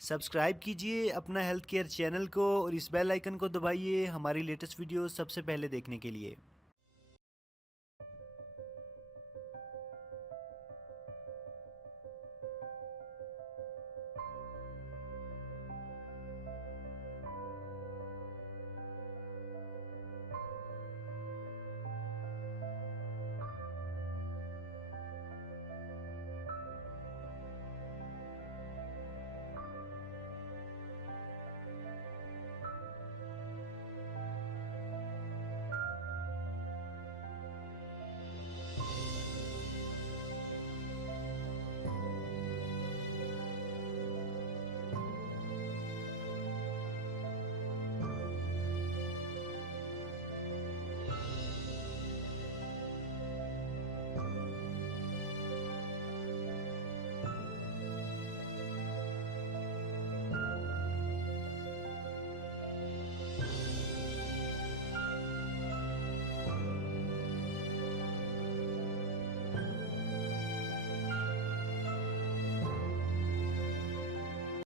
Subscribe कीजिए अपना health care channel को और इस बेल आइकन को दबाइए हमारी लेटेस्ट वीडियो सबसे पहले देखने के लिए।